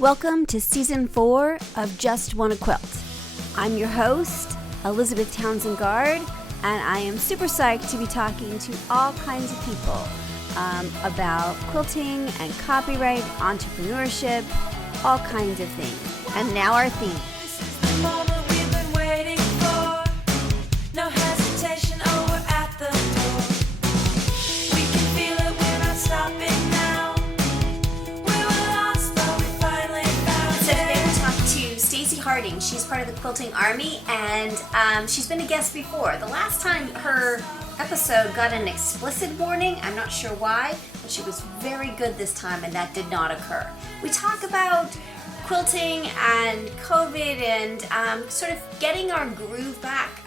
Welcome to Season 4 of Just Wanna Quilt. I'm your host, Elizabeth Townsend Guard, and I am super psyched to be talking to all kinds of people about quilting and copyright, entrepreneurship, all kinds of things. And now our theme. This is the moment we've been waiting for. No hesitation, oh, we're at the door. We can feel it, we're not stopping now. We were lost, but we finally found it. So today we talked to Stacy Harding. She's part of the Quilting Army, and she's been a guest before. The last time her episode got an explicit warning, I'm not sure why, but she was very good this time, and that did not occur. We talk about quilting and COVID and sort of getting our groove back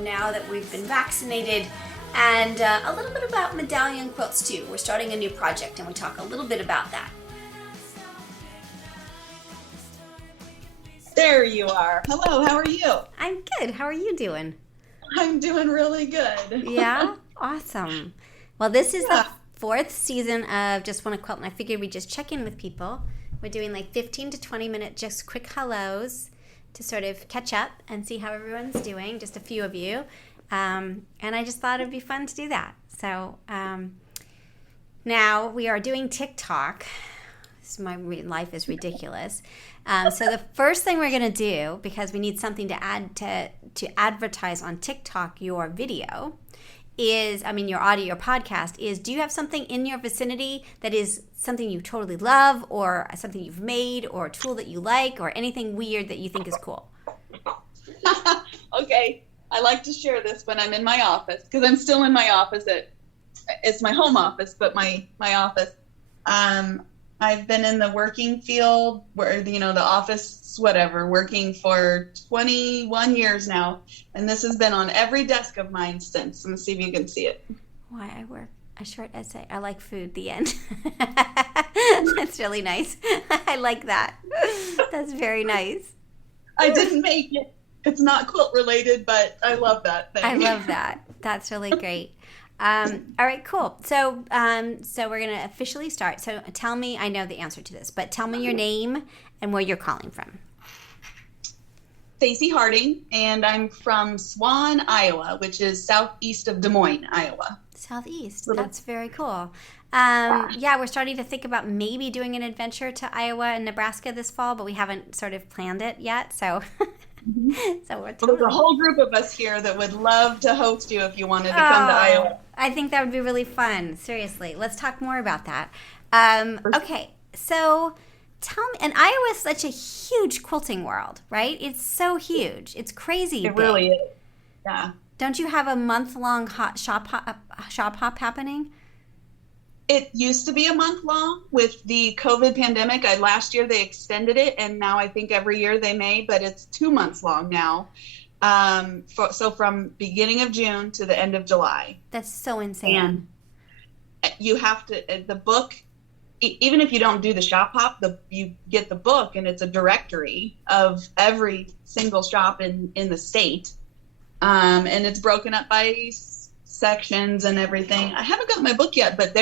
now that we've been vaccinated, and a little bit about medallion quilts too. We're starting a new project, and we talk a little bit about that. There you are. Hello, how are you? I'm good. How are you doing? I'm doing really good. Yeah? Awesome. Well, this is the fourth season of Just Wanna Quilt, and I figured we'd just check in with people. We're doing like 15 to 20 minute just quick hellos to sort of catch up and see how everyone's doing, just a few of you. And I just thought it'd be fun to do that. So now we are doing TikTok. My life is ridiculous. So the first thing we're going to do, because we need something to add to advertise on TikTok your video, your audio, your podcast, is do you have something in your vicinity that is something you totally love, or something you've made, or a tool that you like, or anything weird that you think is cool? Okay, I like to share this when I'm in my office, because I'm still in my office. It's my home office, but my office. I've been in the working field, where the office, whatever, working for 21 years now, and this has been on every desk of mine since. Let me see if you can see it. Why I work a short essay. I like food. The end. That's really nice. I like that. That's very nice. I didn't make it. It's not quilt related, but I love that thing. I love that. That's really great. All right, cool. So we're going to officially start. So tell me, I know the answer to this, but tell me your name and where you're calling from. Stacy Harding, and I'm from Swan, Iowa, which is southeast of Des Moines, Iowa. Southeast. That's very cool. Yeah, we're starting to think about maybe doing an adventure to Iowa and Nebraska this fall, but we haven't sort of planned it yet. So, so we're There's a whole group of us here that would love to host you if you wanted to come to Iowa. I think that would be really fun. Seriously, let's talk more about that. Okay, so tell me, and Iowa is such a huge quilting world, right? It's so huge. It's crazy. It really is. Yeah. Don't you have a month-long hot shop hop happening? It used to be a month long. With the COVID pandemic, last year they extended it, and now I think every year they may, but it's 2 months long now. So from beginning of June to the end of July. That's so insane. And you have to, the book, even if you don't do the shop hop, you get the book, and it's a directory of every single shop in the state. And it's broken up by sections and everything. I haven't got my book yet, but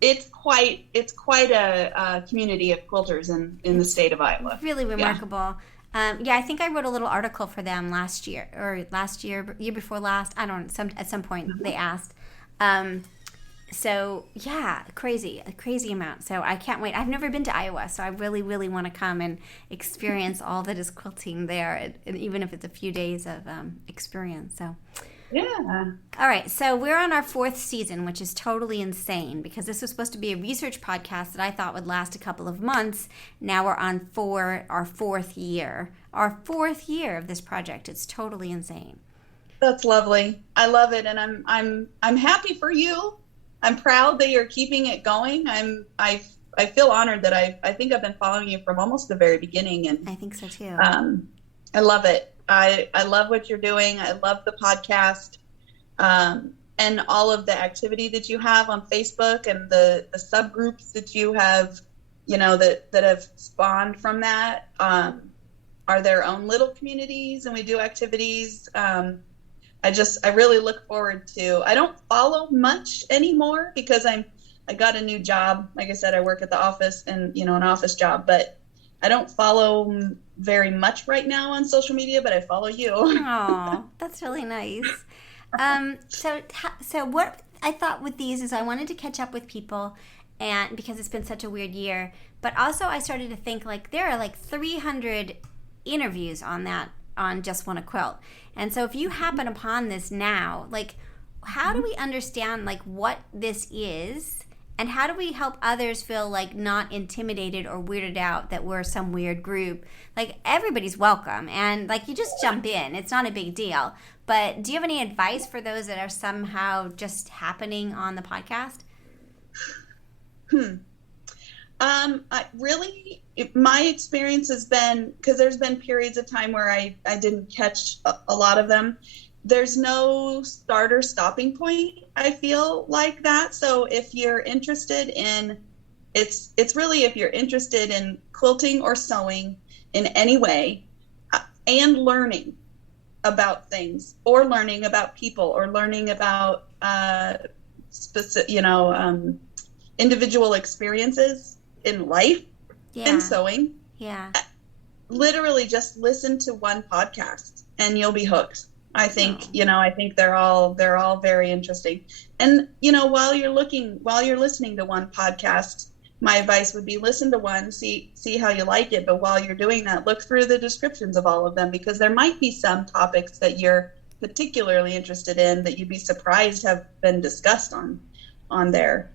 it's quite a community of quilters in the state of Iowa. Really remarkable. Yeah. I think I wrote a little article for them year before last. I don't know. At some point they asked. So yeah, a crazy amount. So I can't wait. I've never been to Iowa, so I really, really want to come and experience all that is quilting there, and even if it's a few days of experience. So. Yeah. All right, so we're on our fourth season, which is totally insane because this was supposed to be a research podcast that I thought would last a couple of months. Now we're on our fourth year. Our fourth year of this project. It's totally insane. That's lovely. I love it, and I'm happy for you. I'm proud that you're keeping it going. I feel honored that I think I've been following you from almost the very beginning, and I think so too. I love it. I love what you're doing. I love the podcast, and all of the activity that you have on Facebook, and the subgroups that you have, that have spawned from that, are their own little communities, and we do activities. I really look forward to, I don't follow much anymore because I I got a new job. Like I said, I work at the office and, an office job, but I don't follow very much right now on social media, but I follow you. Oh, that's really nice. So what I thought with these is I wanted to catch up with people, and because it's been such a weird year, but also I started to think like there are like 300 interviews on Just Wanna Quilt. And so if you happen upon this now, like how do we understand like what this is? And how do we help others feel like not intimidated or weirded out that we're some weird group? Like everybody's welcome, and like you just jump in. It's not a big deal. But do you have any advice for those that are somehow just happening on the podcast? My experience has been, because there's been periods of time where I didn't catch a lot of them. There's no start or stopping point, I feel like that. So if you're interested in, it's really if you're interested in quilting or sewing in any way, and learning about things, or learning about people, or learning about individual experiences in life and sewing. Yeah. Literally just listen to one podcast and you'll be hooked. I think, I think they're all very interesting. And, while you're listening to one podcast, my advice would be listen to one, see how you like it. But while you're doing that, look through the descriptions of all of them, because there might be some topics that you're particularly interested in that you'd be surprised have been discussed on there.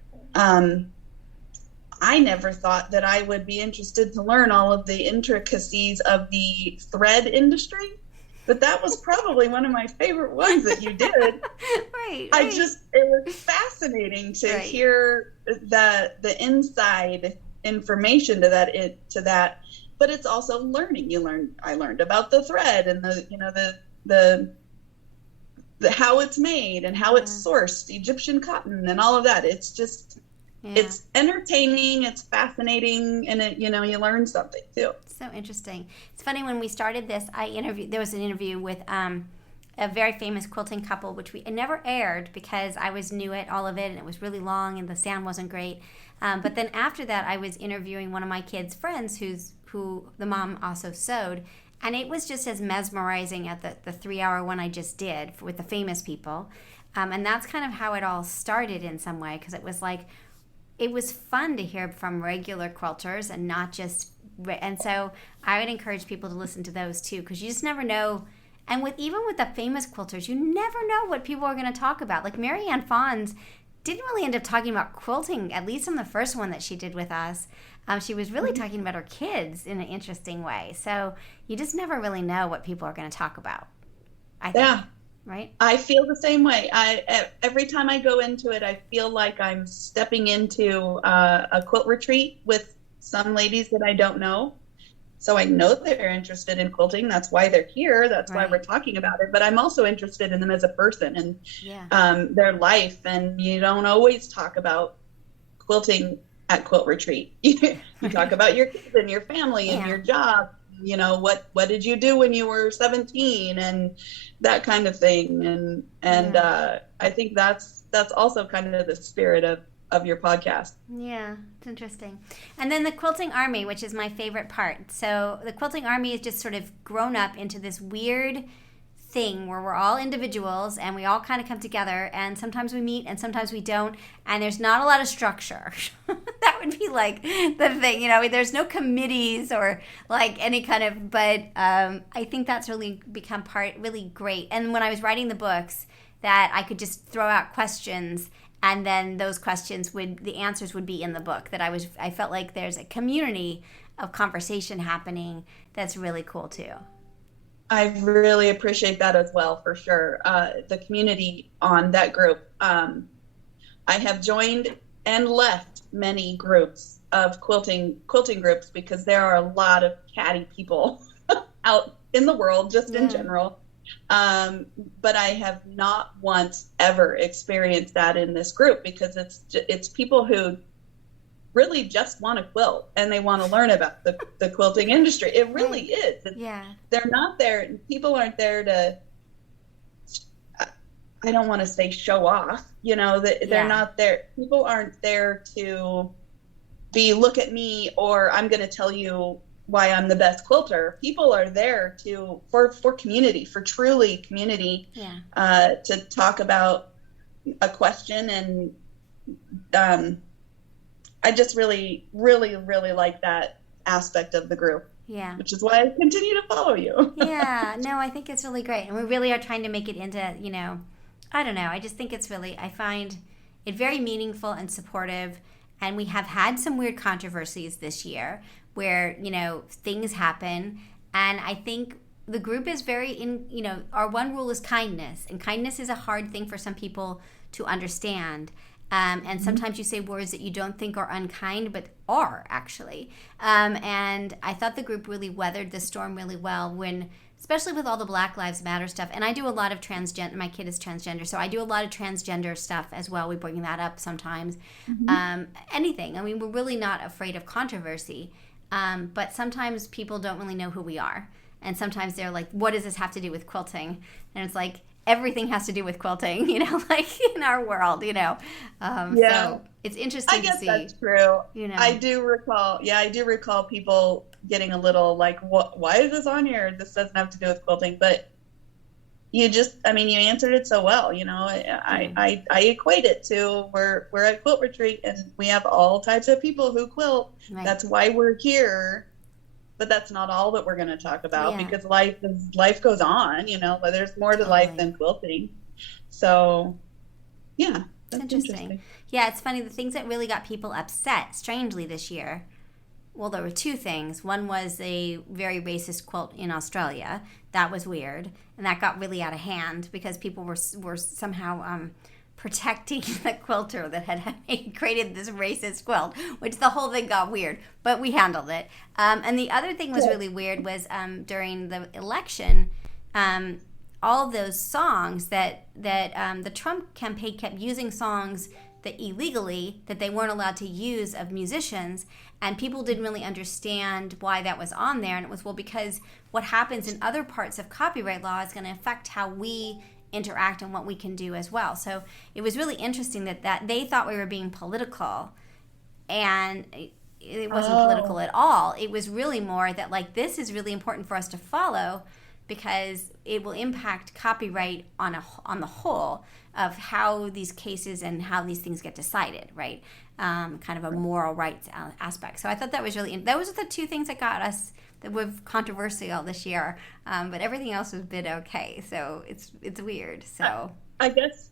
I never thought that I would be interested to learn all of the intricacies of the thread industry, but that was probably one of my favorite ones that you did. Right. It was fascinating to hear the inside information to that, but it's also learning. I learned about the thread and the how it's made and how it's sourced, Egyptian cotton and all of that. It's just, it's entertaining, it's fascinating, and you learn something too. So interesting. It's funny, when we started this, there was an interview with a very famous quilting couple, which it never aired because I was new at all of it and it was really long and the sound wasn't great. But then after that, I was interviewing one of my kids' friends who the mom also sewed. And it was just as mesmerizing at the 3-hour one I just did with the famous people. And that's kind of how it all started in some way, because it was like, it was fun to hear from regular quilters and not just, and so I would encourage people to listen to those too, because you just never know. And even with the famous quilters, you never know what people are going to talk about. Like Mary Ann Fons didn't really end up talking about quilting, at least on the first one that she did with us. She was really talking about her kids in an interesting way. So you just never really know what people are going to talk about, I think. Yeah. Right? I feel the same way. Every time I go into it, I feel like I'm stepping into a quilt retreat with some ladies that I don't know. So I know they're interested in quilting. That's why they're here. That's why we're talking about it. But I'm also interested in them as a person and their life. And you don't always talk about quilting at quilt retreat. You talk about your kids and your family and your job. What did you do when you were 17 and that kind of thing. And I think that's also kind of the spirit of your podcast. Yeah, it's interesting. And then the Quilting Army, which is my favorite part. So the Quilting Army is just sort of grown up into this weird thing where we're all individuals and we all kind of come together, and sometimes we meet and sometimes we don't, and there's not a lot of structure. That would be like the thing, there's no committees or like any kind of, but I think that's really become really great. And when I was writing the books, that I could just throw out questions, and then those questions the answers would be in the book. That I felt like there's a community of conversation happening that's really cool too. I really appreciate that as well, for sure. The community on that group. I have joined and left many groups of quilting groups, because there are a lot of catty people out in the world, just in general. But I have not once ever experienced that in this group, because it's people who really just want to quilt and they want to learn about the quilting industry. It really is. They're not there. People aren't there to, I don't want to say show off, that they're not there. People aren't there to be, look at me, or I'm going to tell you why I'm the best quilter. People are there for community, for truly community, to talk about a question. And I just really, really, really like that aspect of the group. Yeah. Which is why I continue to follow you. Yeah. No, I think it's really great. And we really are trying to make it into, I don't know. I just think I find it very meaningful and supportive. And we have had some weird controversies this year where, things happen. And I think the group is our one rule is kindness. And kindness is a hard thing for some people to understand. And sometimes you say words that you don't think are unkind, but are actually. And I thought the group really weathered the storm really well especially with all the Black Lives Matter stuff. And I do a lot of my kid is transgender, so I do a lot of transgender stuff as well. We bring that up sometimes. Anything. I mean, we're really not afraid of controversy. But sometimes people don't really know who we are. And sometimes they're like, what does this have to do with quilting? And it's like, everything has to do with quilting, like in our world, So it's interesting to see. I guess that's true. I do recall people getting a little like, what? Why is this on here? This doesn't have to do with quilting. But you answered it so well. I equate it to we're at Quilt Retreat and we have all types of people who quilt. Right. That's why we're here. But that's not all that we're going to talk about because life goes on, but there's more to life than quilting. So, yeah, that's interesting. Yeah, it's funny. The things that really got people upset, strangely, this year, well, there were two things. One was a very racist quilt in Australia. That was weird. And that got really out of hand because people were somehow protecting the quilter that had created this racist quilt, which the whole thing got weird, but we handled it. And the other thing was really weird was during the election, all of those songs that the Trump campaign kept using songs that illegally that they weren't allowed to use of musicians, and people didn't really understand why that was on there. And it was, because what happens in other parts of copyright law is going to affect how we interact and what we can do as well. So it was really interesting that they thought we were being political, and it wasn't political at all. It was really more that this is really important for us to follow because it will impact copyright on the whole of how these cases and how these things get decided, right? Kind of a moral rights aspect. So I thought that was those are the two things that got us that were controversial this year, but everything else was a bit okay. So it's weird. So I guess,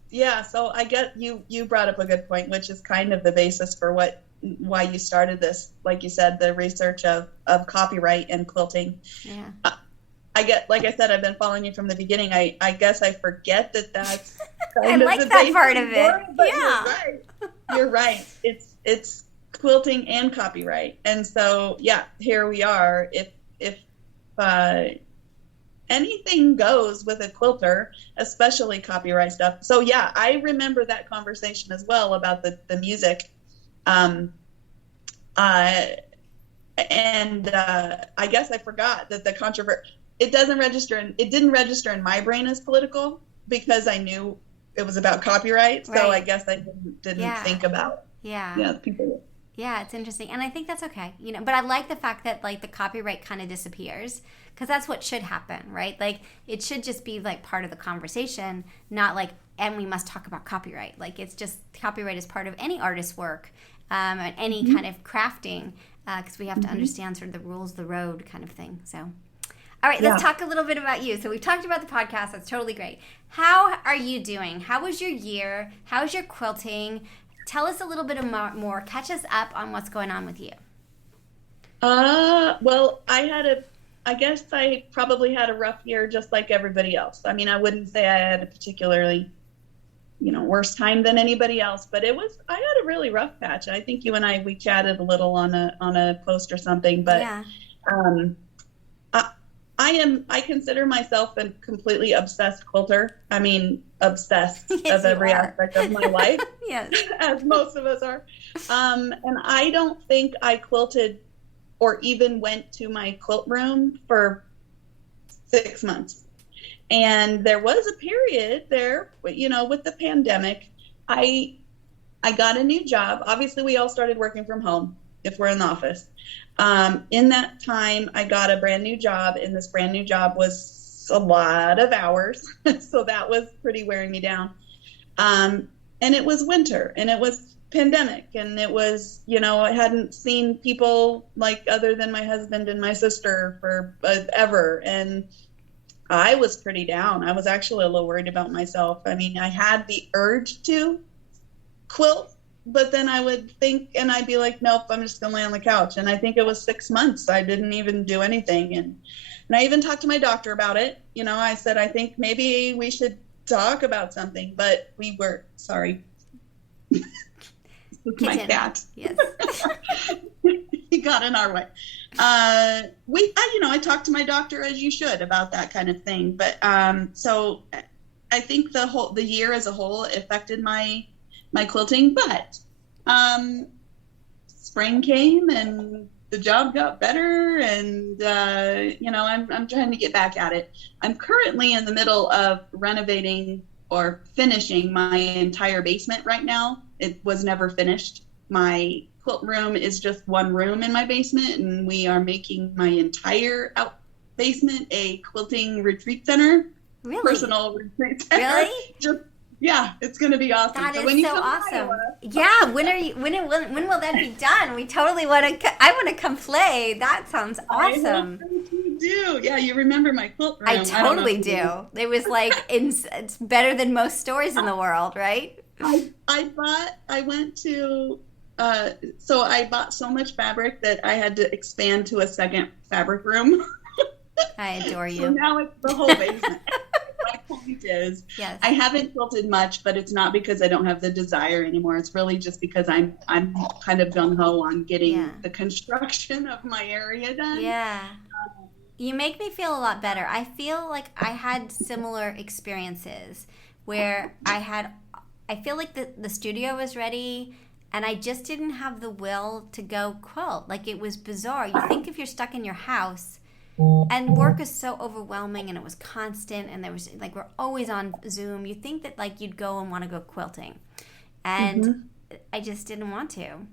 so I get you brought up a good point, which is kind of the basis for why you started this, like you said, the research of copyright and quilting. Yeah. Like I said, I've been following you from the beginning. I guess I forget that's I like that part of it. Yeah. You're right. It's quilting and copyright. And so, here we are. If anything goes with a quilter, especially copyright stuff. So I remember that conversation as well about the music. And I guess I forgot that the controversy, it didn't register in my brain as political because I knew it was about copyright. So I guess I didn't think about people. Yeah, it's interesting. And I think that's okay. But I like the fact that the copyright kind of disappears because that's what should happen, right? It should just be part of the conversation, not and we must talk about copyright. It's just copyright is part of any artist's work and any kind of crafting because we have to understand sort of the rules of the road kind of thing. So, all right, let's talk a little bit about you. So we've talked about the podcast. That's totally great. How are you doing? How was your year? How's your quilting? Tell us a little bit more. Catch us up on what's going on with you. Well, I guess I probably had a rough year just like everybody else. I mean, I wouldn't say I had a particularly, worse time than anybody else, but I had a really rough patch. I think you and we chatted a little on a post or something, but I consider myself a completely obsessed quilter. I mean, obsessed of every aspect of my life, as most of us are. And I don't think I quilted or even went to my quilt room for 6 months. And there was a period there, you know, with the pandemic, I got a new job. Obviously, we all started working from home if we're in the office. In that time, I got a brand new job, and this brand new job was a lot of hours. So that was pretty wearing me down. And it was winter, and it was pandemic, and it was, you know, I hadn't seen people like other than my husband and my sister for ever. And I was pretty down. I was actually a little worried about myself. I mean, I had the urge to quilt, but then I would think, and I'd be like, nope, I'm just gonna lay on the couch. And I think it was 6 months I didn't even do anything. And I even talked to my doctor about it. You know, I said, I think maybe we should talk about something, but we were sorry. My cat. Yes. He got in our way. I talked to my doctor, as you should, about that kind of thing. But so I think the year as a whole affected my quilting. But spring came and the job got better, and I'm trying to get back at it. I'm currently in the middle of renovating or finishing my entire basement right now. It was never finished. My quilt room is just one room in my basement, and we are making my entire out basement a quilting retreat center. Really? Personal retreat center. Really? Yeah, it's going to be awesome. That is so awesome. Yeah, when will that be done? We totally want to. I want to come play. That sounds awesome. You do. Yeah, you remember my quilt room. I totally do. It was like it's better than most stores in the world, right? I bought so much fabric that I had to expand to a second fabric room. I adore you. So now it's the whole basement. My point is, yes. I haven't quilted much, but it's not because I don't have the desire anymore. It's really just because I'm kind of gung-ho on getting the construction of my area done. Yeah. You make me feel a lot better. I feel like I had similar experiences where I feel like the studio was ready, and I just didn't have the will to go quilt. Like, it was bizarre. You think if you're stuck in your house, and work is so overwhelming, and it was constant, and there was, like, we're always on Zoom. You think that, like, you'd go and want to go quilting. And I just didn't want to.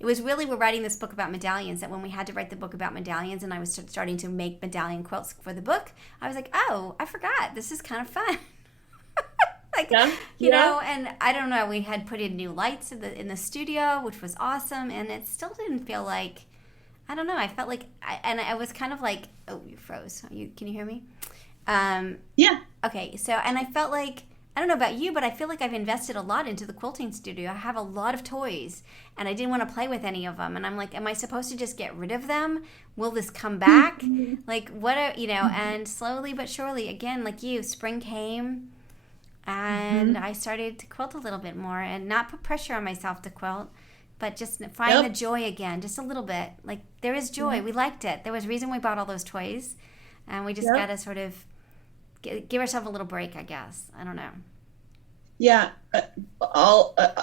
It was really, we're writing this book about medallions, that when we had to write the book about medallions and I was starting to make medallion quilts for the book, I was like, oh, I forgot. This is kind of fun. You know, and I don't know, we had put in new lights in the studio, which was awesome, and it still didn't feel like, I don't know, I felt like, I was kind of like, oh, you froze. Can you hear me? Yeah. Okay, so, and I felt like, I don't know about you, but I feel like I've invested a lot into the quilting studio. I have a lot of toys, and I didn't want to play with any of them. And I'm like, am I supposed to just get rid of them? Will this come back? Like, what are, and slowly but surely, again, like you, spring came, and I started to quilt a little bit more and not put pressure on myself to quilt, but just find the joy again, just a little bit. Like, there is joy. We liked it. There was a reason we bought all those toys, and we just got to sort of give ourselves a little break, I guess. I don't know. Yeah,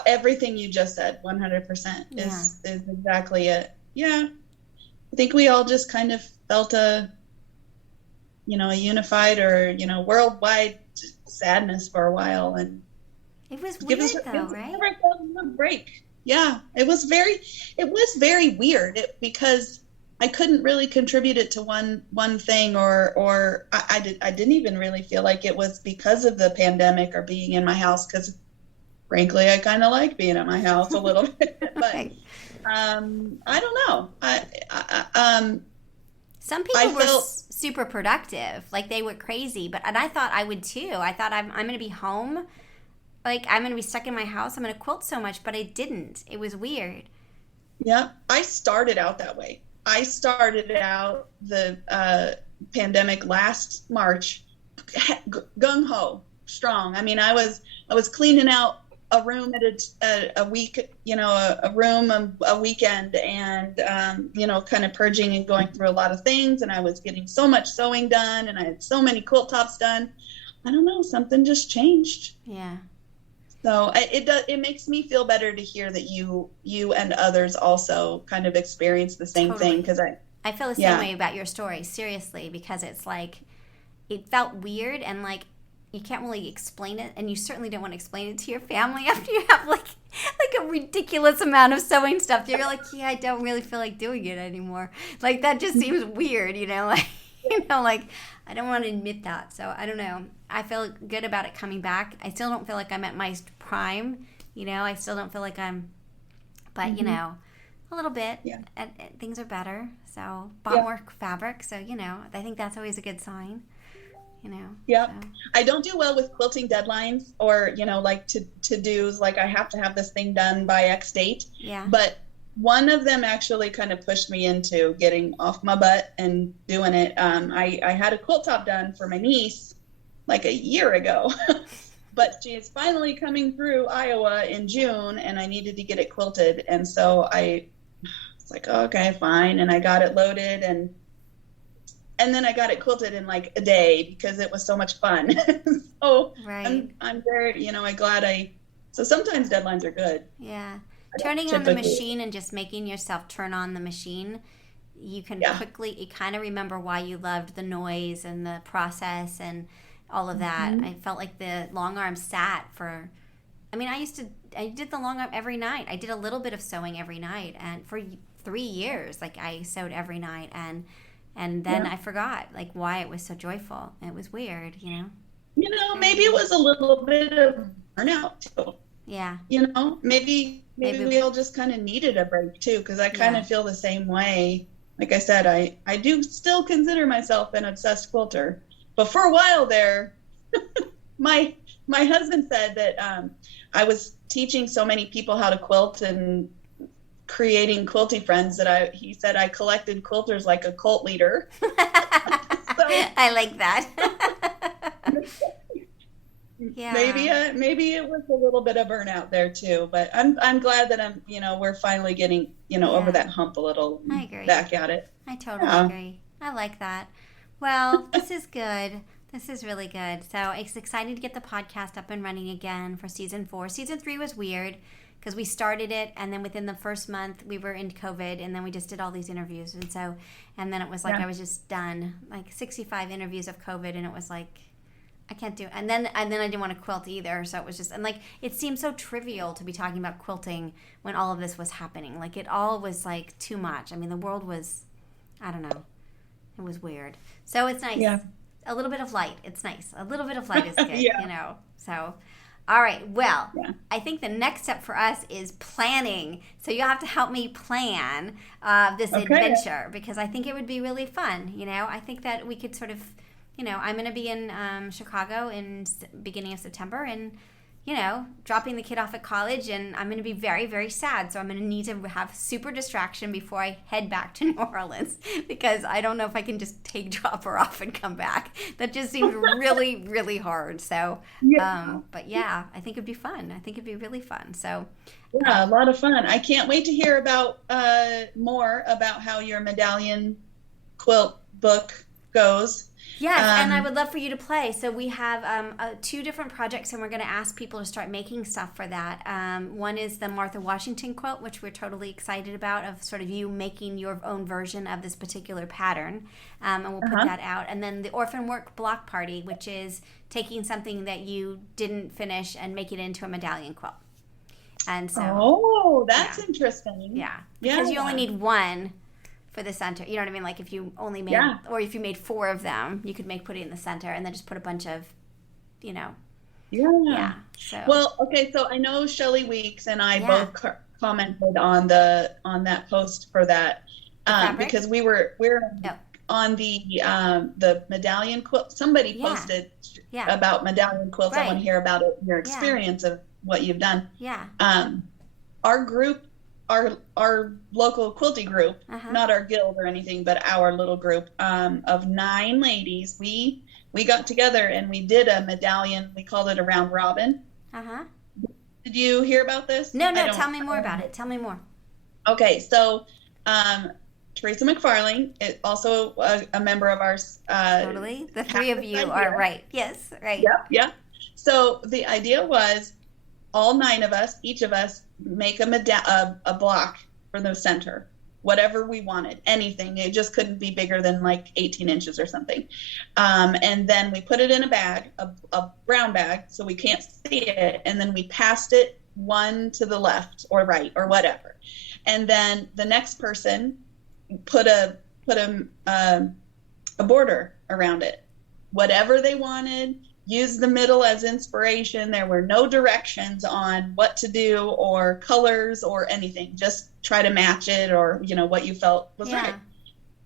everything you just said, 100% is exactly it. Yeah, I think we all just kind of felt a unified or worldwide sadness for a while, and it was weird right? Never felt a break. Yeah, it was very weird because I couldn't really contribute it to one thing, or I didn't even really feel like it was because of the pandemic or being in my house, because frankly, I kind of like being at my house a little bit. But I don't know. Some people were super productive, like they were crazy, and I thought I would too. I thought I'm going to be home, like I'm going to be stuck in my house. I'm going to quilt so much, but I didn't. It was weird. Yeah, I started out that way. I started out the pandemic last March, gung ho, strong. I mean, I was cleaning out a room at a week, a room a weekend, and kind of purging and going through a lot of things. And I was getting so much sewing done, and I had so many quilt tops done. I don't know, something just changed. Yeah. So it makes me feel better to hear that you and others also kind of experience the same thing, because I feel the same way about your story, seriously, because it's like it felt weird, and like you can't really explain it, and you certainly don't want to explain it to your family after you have like a ridiculous amount of sewing stuff. You're like, yeah, I don't really feel like doing it anymore. Like that just seems weird, like like I don't want to admit that. So I don't know. I feel good about it coming back. I still don't feel like I'm at my prime. I still don't feel like I'm, but a little bit. Yeah. And things are better. So bought more fabric. So I think that's always a good sign. Yeah. So. I don't do well with quilting deadlines or, like to-dos, like I have to have this thing done by X date. Yeah. But one of them actually kind of pushed me into getting off my butt and doing it. I had a quilt top done for my niece like a year ago, but she is finally coming through Iowa in June and I needed to get it quilted. And so I was like, okay, fine. And I got it loaded and then I got it quilted in like a day because it was so much fun. So right. I'm very, I'm glad so sometimes deadlines are good. Yeah. Turning on the machine and just making yourself turn on the machine, you can quickly, you kind of remember why you loved the noise and the process and all of that. I felt like the long arm sat for, I did the long arm every night. I did a little bit of sewing every night, and for 3 years, like I sewed every night, and then I forgot like why it was so joyful. It was weird, Maybe it was a little bit of burnout too. Yeah. Maybe we all just kind of needed a break too, because I kind of feel the same way. Like I said, I do still consider myself an obsessed quilter, but for a while there, my husband said that I was teaching so many people how to quilt and creating quilting friends that he said I collected quilters like a cult leader. So, I like that. Yeah. Maybe it was a little bit of burnout there too, but I'm glad that we're finally getting over that hump a little. I agree. Back at it. I totally agree. I like that. Well, this is good. This is really good. So it's exciting to get the podcast up and running again for season 4. Season 3 was weird because we started it, and then within the first month we were in COVID, and then we just did all these interviews, and then it was like I was just done, like 65 interviews of COVID, and it was like I can't do it. And then I didn't want to quilt either, so it was just, and like it seemed so trivial to be talking about quilting when all of this was happening. Like it all was like too much. The world was, I don't know, it was weird. So it's nice. Yeah. A little bit of light. It's nice. A little bit of light is good, So, all right. Well, I think the next step for us is planning. So you'll have to help me plan this adventure, because I think it would be really fun. I think that we could sort of, I'm going to be in Chicago in beginning of September, and dropping the kid off at college, and I'm going to be very, very sad. So I'm going to need to have super distraction before I head back to New Orleans, because I don't know if I can just drop her off and come back. That just seems really, really hard. So, but I think it'd be fun. I think it'd be really fun. So, a lot of fun. I can't wait to hear about more about how your medallion quilt book goes. Yes, and I would love for you to play. So we have 2 different projects, and we're going to ask people to start making stuff for that. One is the Martha Washington quilt, which we're totally excited about, of sort of you making your own version of this particular pattern, and we'll put that out. And then the Orphan Work Block Party, which is taking something that you didn't finish and make it into a medallion quilt. And so, that's interesting. Yeah, because you only need one for the center. You know what I mean? Like if you only made, or if you made 4 of them, you could put it in the center and then just put a bunch of, So. Well, okay. So I know Shelley Weeks and I both commented on that post for that, because we're on the medallion quilt. Somebody posted about medallion quilts. I want to hear about it, your experience of what you've done. Yeah. Our group, our local quilting group, not our guild or anything, but our little group of 9 ladies, we got together and we did a medallion. We called it a round robin. Did you hear about this? No, tell me more about it. Tell me more. Okay, so Teresa McFarlane is also a member of ours. Totally. The 3 of you are right. Yes, right. Yep. So the idea was all 9 of us, each of us, make a block for the center. whatever we wanted, anything. It just couldn't be bigger than like 18 inches or something. And then we put it in a bag, a brown bag, so we can't see it. And then we passed it one to the left or right or whatever. And then the next person put a border around it, whatever they wanted. Use the middle as inspiration. There were no directions on what to do or colors or anything. Just try to match it, or what you felt was right.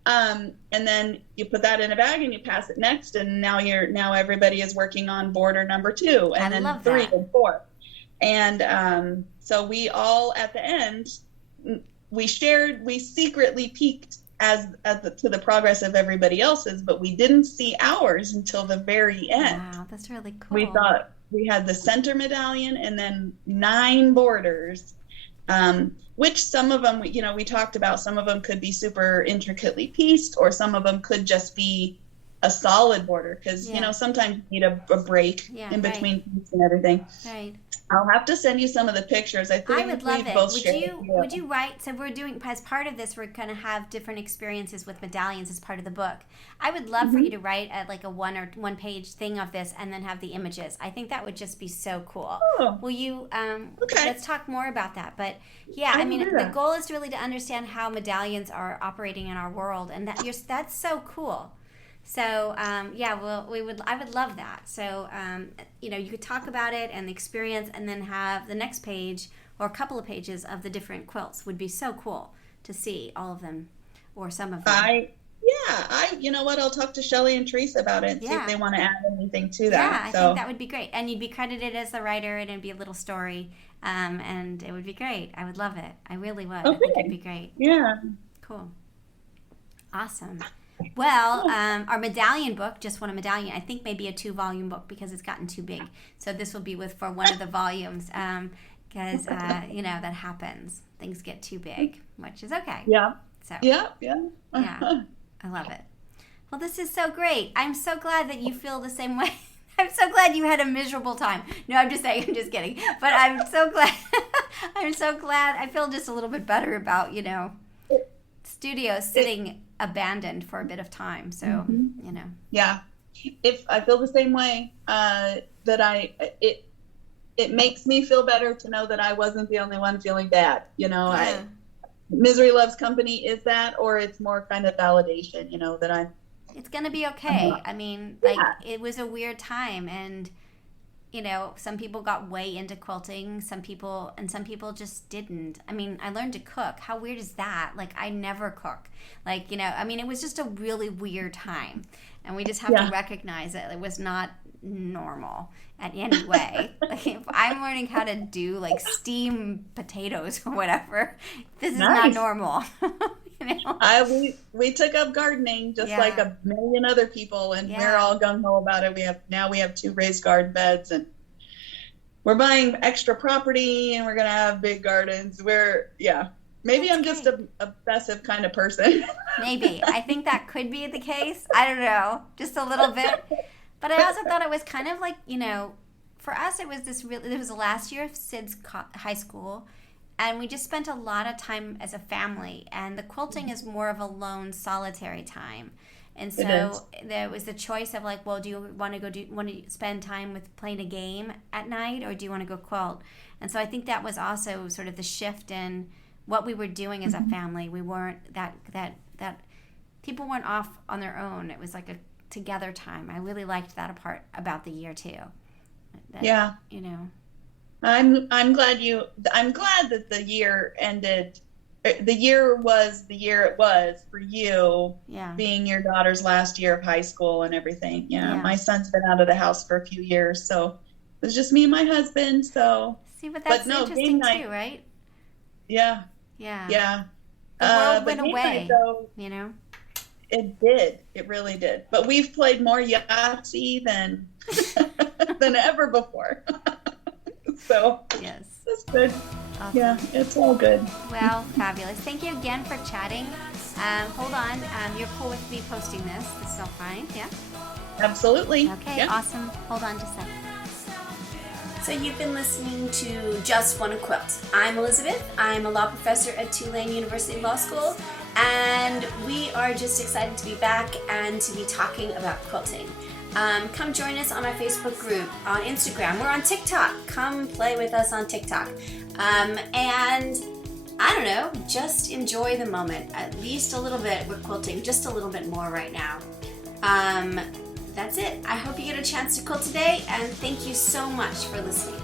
And then you put that in a bag and you pass it next, and now everybody is working on border number 2, and then 3 and 4. And so we all at the end we secretly peeked to the progress of everybody else's, but we didn't see ours until the very end. Wow, that's really cool. We thought we had the center medallion and then 9 borders, which some of them, we talked about, some of them could be super intricately pieced, or some of them could just be a solid border, because sometimes you need a break in between piece and everything. Right. I'll have to send you some of the pictures. I would love it. Both would you write? So we're doing, as part of this, we're going to have different experiences with medallions as part of the book. I would love for you to write like a one page thing of this, and then have the images. I think that would just be so cool. Oh. Will you? Okay. Let's talk more about that. But yeah, I mean, the goal is really to understand how medallions are operating in our world, and that's so cool. So I would love that. So you could talk about it and the experience, and then have the next page or a couple of pages of the different quilts. Would be so cool to see all of them or some of them. You know what? I'll talk to Shelley and Teresa about it and see if they want to add anything to that. Yeah, I think that would be great. And you'd be credited as the writer, and it'd be a little story, and it would be great. I would love it. I really would. Okay. I think it'd be great. Yeah. Cool. Awesome. Well, our medallion book, Just Want a Medallion, I think maybe a 2-volume book because it's gotten too big. So this will be for one of the volumes, because that happens. Things get too big, which is okay. Yeah. So yeah. I love it. Well, this is so great. I'm so glad that you feel the same way. I'm so glad you had a miserable time. No, I'm just kidding. But I'm so glad. I'm so glad. I feel just a little bit better about studios sitting abandoned for a bit of time. So Yeah, if I feel the same way, it makes me feel better to know that I wasn't the only one feeling bad. Misery loves company. Is that, or it's more kind of validation? That it's gonna be okay. I mean, it was a weird time, and some people got way into quilting, some people just didn't. I mean, I learned to cook. How weird is that? Like, I never cook. It was just a really weird time, and we just have to recognize it. It was not normal in any way. Like, if I'm learning how to do steam potatoes or whatever, this is not normal. We took up gardening just like a million other people, and we're all gung-ho about it. We have 2 raised garden beds, and we're buying extra property, and we're gonna have big gardens. Maybe I'm just an obsessive kind of person. Maybe. I think that could be the case. I don't know, just a little bit. But I also thought it was kind of for us, it was it was the last year of Sid's high school. And we just spent a lot of time as a family, and the quilting is more of a lone, solitary time. And so there was the choice of do you want to spend time with playing a game at night, or do you want to go quilt? And so I think that was also sort of the shift in what we were doing as a family. We weren't that people weren't off on their own. It was like a together time. I really liked that about the year too. I'm glad that the year ended. The year was the year it was for you, being your daughter's last year of high school and everything. My son's been out of the house for a few years, so it was just me and my husband. So see, but that's interesting too, right? Yeah. The world went away. Though, it did. It really did. But we've played more Yahtzee than ever before. So yes, that's good. Awesome. Yeah, it's all good. Well, fabulous. Thank you again for chatting. Hold on. You're cool with me posting this. This is all fine. Yeah. Absolutely. Okay. Yeah. Awesome. Hold on just a second. So you've been listening to Just Wanna Quilt. I'm Elizabeth. I'm a law professor at Tulane University Law School, and we are just excited to be back and to be talking about quilting. Come join us on our Facebook group, on Instagram. We're on TikTok. Come play with us on TikTok. And I don't know, just enjoy the moment. At least a little bit. We're quilting just a little bit more right now. That's it. I hope you get a chance to quilt today, and thank you so much for listening.